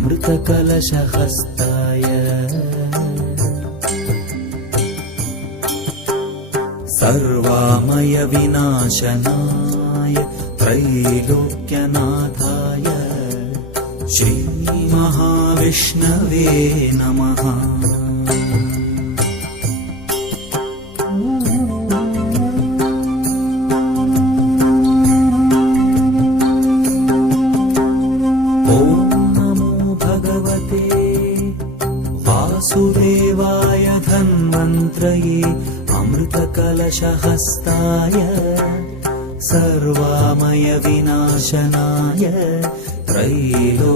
अमृतकलशहस्ताय सर्वामय विनाशनाय त्रैलोक्यनाथाय श्रीमहाविष्णवे नमः। वासुदेवाय धन्वन्त्रये अमृतकलशहस्ताय सर्वामय विनाशनाय त्रैलोक्यनाथाय